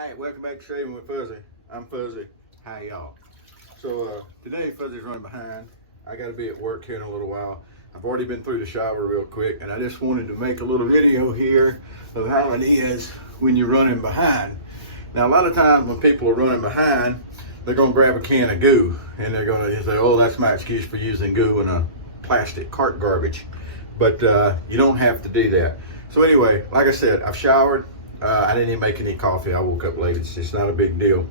Alright, welcome back to Shaving with Fuzzy. I'm Fuzzy. Hi y'all. So today Fuzzy's running behind. I gotta be at work here in a little while. I've already been through the shower real quick and I just wanted to make a little video here of how it is when you're running behind. Now a lot of times when people are running behind, they're gonna grab a can of goo and they're gonna say, oh, that's my excuse for using goo in a plastic cart garbage. But you don't have to do that. So anyway, like I said, I've showered. I didn't even make any coffee. I woke up late. It's just not a big deal.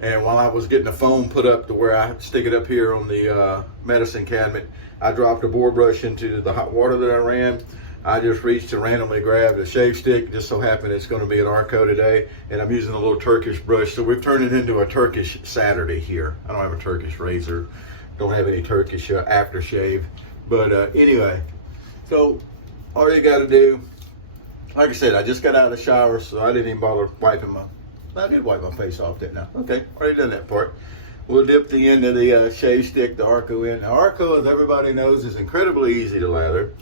And while I was getting the phone put up to where I stick it up here on the medicine cabinet, I dropped a boar brush into the hot water that I ran. I just reached and randomly grabbed a shave stick. Just so happened it's going to be an Arco today, and I'm using a little Turkish brush. So we've turned it into a Turkish Saturday here. I don't have a Turkish razor. Don't have any Turkish aftershave. But anyway, so all you got to do, like I said, I just got out of the shower, so I didn't even bother wiping I did wipe my face off, didn't I? Okay, already done that part. We'll dip the end of the shave stick, the Arco in. Now, Arco, as everybody knows, is incredibly easy to lather.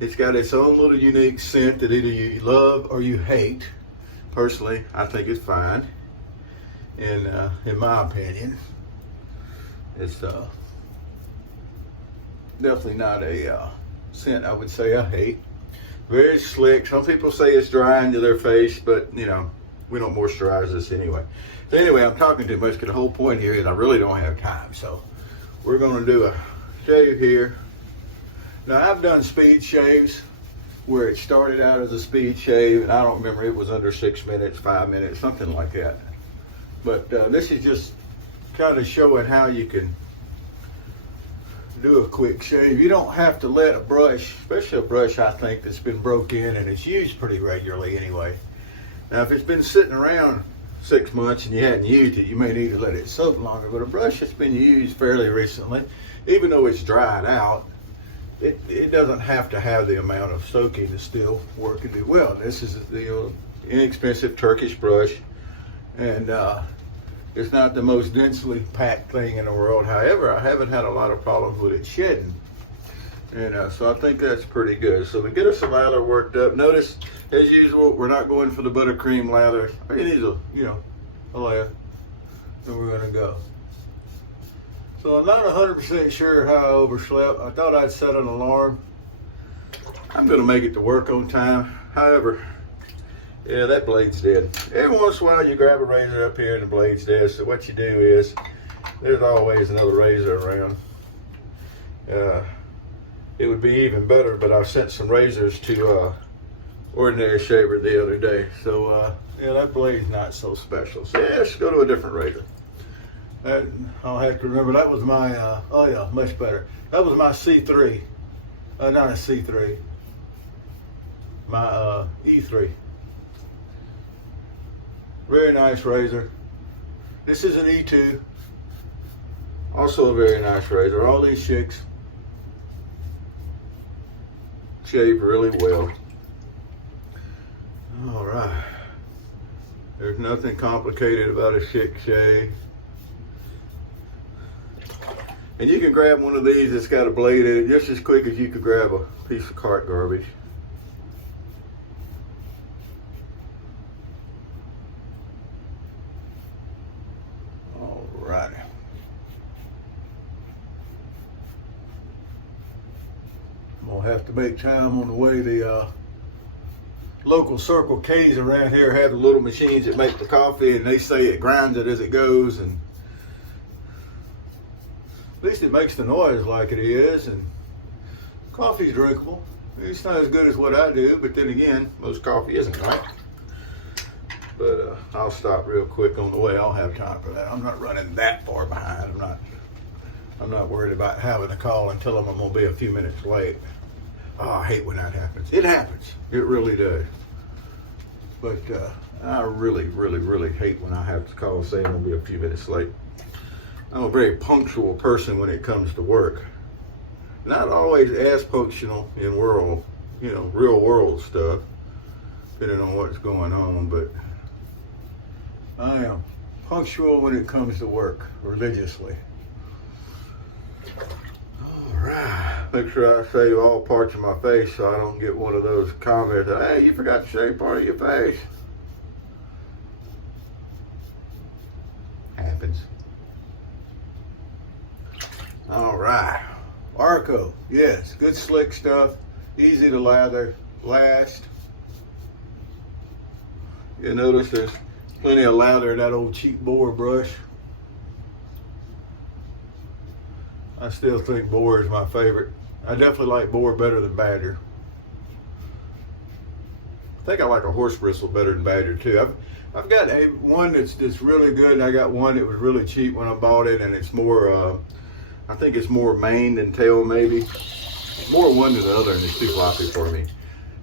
It's got its own little unique scent that either you love or you hate. Personally, I think it's fine. And in my opinion, it's definitely not a scent I would say I hate. Very slick. Some people say it's dry into their face, but you know, we don't moisturize this anyway. So anyway, I'm talking too much because the whole point here is I really don't have time. So we're going to do a shave here. Now I've done speed shaves where it started out as a speed shave, and I don't remember, it was under 6 minutes, 5 minutes, something like that. But this is just kind of showing how you can do a quick shave. You don't have to let a brush, especially a brush I think that's been broke in and it's used pretty regularly anyway. Now if it's been sitting around 6 months and you hadn't used it, you may need to let it soak longer. But a brush that's been used fairly recently, even though it's dried out, it doesn't have to have the amount of soaking to still work and do well. This is the inexpensive Turkish brush, and it's not the most densely packed thing in the world. However, I haven't had a lot of problems with it shedding. And so I think that's pretty good. So we get us some lather worked up. Notice, as usual, we're not going for the buttercream lather. It needs a, a layer. And we're gonna go. So I'm not 100% sure how I overslept. I thought I'd set an alarm. I'm gonna make it to work on time. However, yeah, that blade's dead. Every once in a while you grab a razor up here and the blade's dead. So what you do is, there's always another razor around. It would be even better, but I sent some razors to Ordinary Shaver the other day. So yeah, that blade's not so special. So yeah, let's go to a different razor. I'll have to remember, that was my, oh yeah, much better. That was my C3, not a C3, my E3. Very nice razor. This is an E2. Also a very nice razor. All these Schicks shave really well. All right. There's nothing complicated about a Schick shave. And you can grab one of these that's got a blade in it just as quick as you could grab a piece of cart garbage. Alrighty. I'm gonna have to make time on the way. The local Circle K's around here have the little machines that make the coffee, and they say it grinds it as it goes, and at least it makes the noise like it is, and coffee's drinkable. It's not as good as what I do, but then again, most coffee isn't, right? But I'll stop real quick on the way. I'll have time for that. I'm not running that far behind. I'm not worried about having to call and tell them I'm gonna be a few minutes late. Oh, I hate when that happens. It happens. It really does. But I really, really, really hate when I have to call saying I'm gonna be a few minutes late. I'm a very punctual person when it comes to work. Not always as punctual in real world stuff, depending on what's going on, but I am punctual when it comes to work, religiously. All right, make sure I shave all parts of my face so I don't get one of those comments that, hey, you forgot to shave part of your face. happens. All right, Arco, yes, good slick stuff, easy to last. You notice there's plenty of lather in that old cheap boar brush. I still think boar is my favorite. I definitely like boar better than badger. I think I like a horse bristle better than badger too. I've got one that's really good, and I got one that was really cheap when I bought it, and it's more, I think it's more mane than tail maybe. More one than the other, and it's too floppy for me.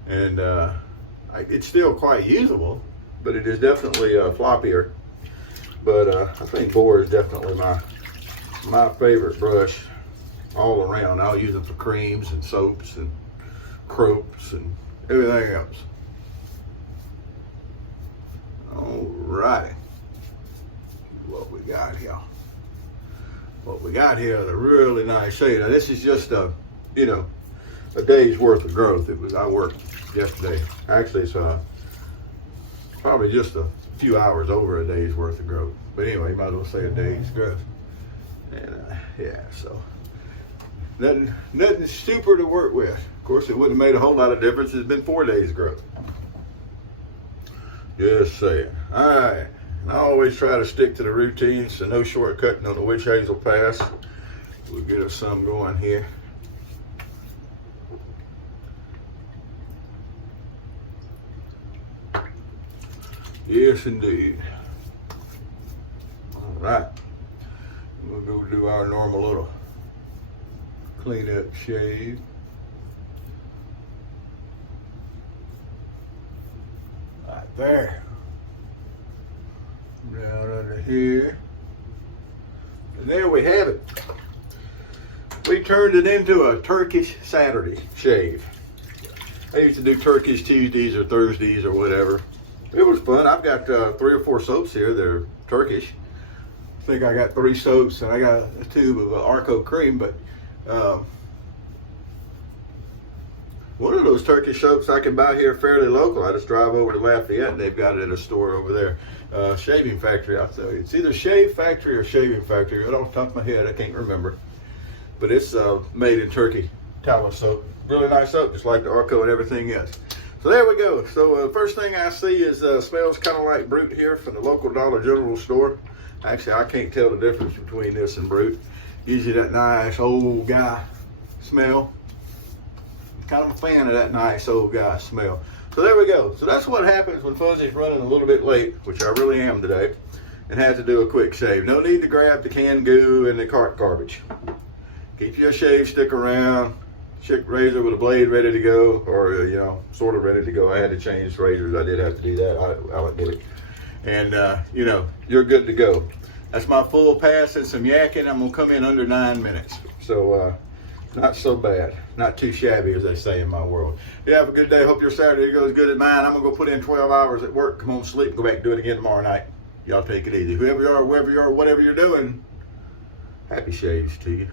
And it's still quite usable, but it is definitely floppier. But I think boar is definitely my favorite brush all around. I'll use them for creams and soaps and croaks and everything else. All righty, what we got here? What we got here is a really nice shade. Now this is just a day's worth of growth. I worked yesterday. Actually, it's probably just a few hours over a day's worth of growth. But anyway, you might as well say a day's growth. And yeah, so nothing super to work with. Of course, it wouldn't have made a whole lot of difference. It's been 4 days growth. Just saying. All right. And I always try to stick to the routine, so no shortcutting on the witch hazel pass. We'll get us some going here. Yes, indeed. All right. We'll go do our normal little clean up shave. Right there. Down under here. And there we have it. We turned it into a Turkish Saturday shave. I used to do Turkish Tuesdays or Thursdays or whatever. It was fun. I've got 3 or 4 soaps here that are Turkish. I think I got 3 soaps and I got a tube of Arco cream, but one of those Turkish soaps I can buy here fairly local. I just drive over to Lafayette and they've got it in a store over there. Shaving Factory, I'll tell you. It's either Shave Factory or Shaving Factory. Right off the top of my head, I can't remember. But it's made in Turkey, tallow soap. Really nice soap, just like the Arco and everything else. So there we go. So the first thing I see is smells kind of like Brute here from the local Dollar General store. Actually, I can't tell the difference between this and Brute. Usually that nice old guy smell. I'm kind of a fan of that nice old guy smell. So there we go. So that's what happens when Fuzzy's running a little bit late, which I really am today, and had to do a quick shave. No need to grab the canned goo and the cart garbage. Keep your shave stick around. Schick razor with a blade ready to go, or sort of ready to go. I had to change razors. I did have to do that. I'll admit it. And you're good to go. That's my full pass and some yakking. I'm gonna come in under 9 minutes. So not so bad. Not too shabby, as they say in my world. You have a good day. Hope your Saturday goes good as mine. I'm gonna go put in 12 hours at work, come home, sleep, and go back and do it again tomorrow night. Y'all take it easy. Whoever you are, wherever you are, whatever you're doing, happy shaves to you.